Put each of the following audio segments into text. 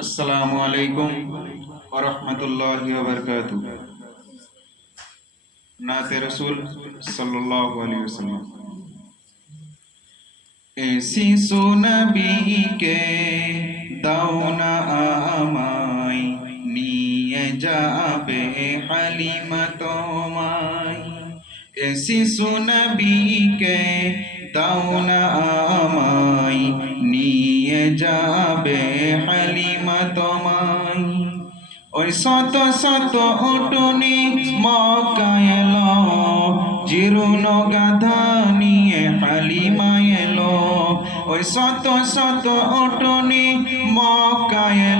আসসালামু আলাইকুম ওরহমতুল্লাহ বরকাত নাতে রসুল সাল্লাল্লাহু আলাইহি ওয়াসাল্লাম এসি সোনবীকে দাও না আমায় নিয়ে যাবে হালিমা তোমায় এসি সোনবীকে দাও না আমায় নিয়ে যাবে হালিমা তোমায়। ওই শত শত উটুনি মকায়ল জিরুন গাধা নিয়ে হালিমা এলো। ওই শত শত উটুনি মক্কায়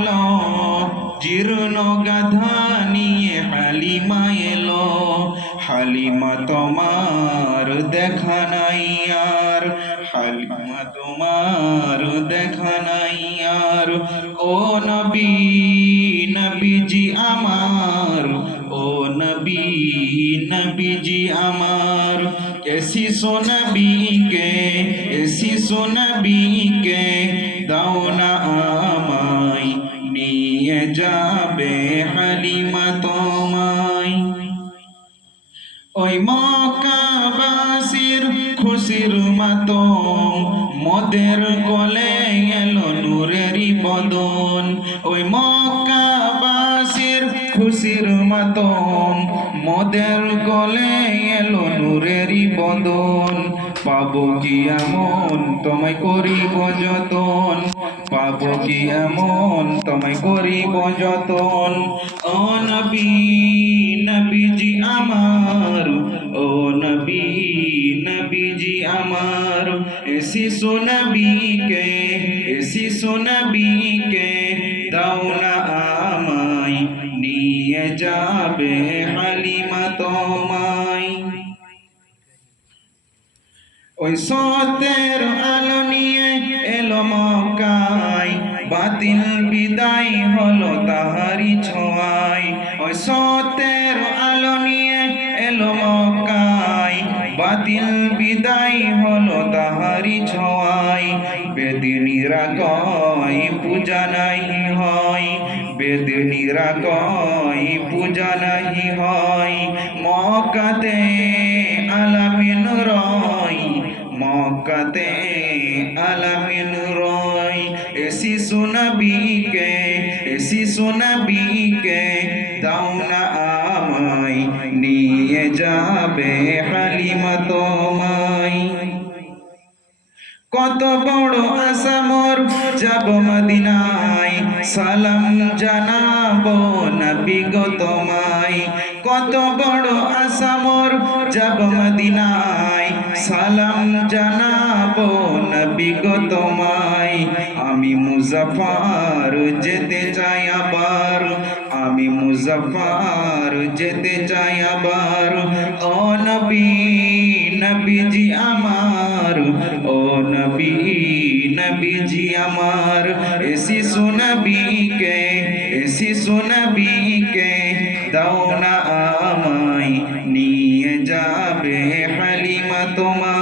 জিরুন গাধা নিয়ে হালিমা এলো। হালিমা তোমার দেখা নাই আর, হালিমা তোমার দেখা নাই আর। ও নবী, নবীজি আমার, ও নবী, নবীজি আমার। এসি সোনবীকে এসি সোনবীকে দাও না যাবে হালিমা তোমায় ওই মকাবাসির খুশির মাতম মদের গলে এলো নূরেরই বদন। ওই মকাবাসির খুশির মাতম মদের গলে এলো নূরেরই বদন। পাবো কি এমন? তোমায় করিব যতন। পাবো কি এমন? তোমায় করিব যতন। ও নবী, নবীজি আমার। ও নবী, নবীজি আমার। এসি সোনবীকে এসি সোনবীকে দাও না আমায়। নিয়ে যাবে হালিমা তোমায়। ওই সতের আলো নিয়ে এলো মকাই বাতিল বিদায় হলো তাহারি ছোঁয়াই ওই সতের আলো নিয়ে এলো মকাই বাতিল বিদায় হলো তাহারি ছোঁয়াই বেদিনীরা কয়, পূজা নাই হয়। বেদিনীরা কয়, পূজা নাই হয়। মকাতে আলামিন রয় মক্কাতে আলামিন রয়। এসি সোনবীকে এসি সোনবীকে দাও না আমায়, নিয়ে যাবে হালিমা তোমায়। কত বড় আশা মোর, যাব মদিনায়, সালাম জানাব নবী গো তোমায়। কত বড় আশা মোর যাব মদিনায় সালাম জানাব নবী গো তোমায়। আমি মুজাফার যেতে চাই আবার, আমি মুজাফার যেতে চাই আবার। ও নবী, নবীজি আমার, ও নবী, নবীজি আমার। এসি সোনবীকে এসি সোনবীকে দাও না আমায় নিয়ে যাবে হালিমা তোমার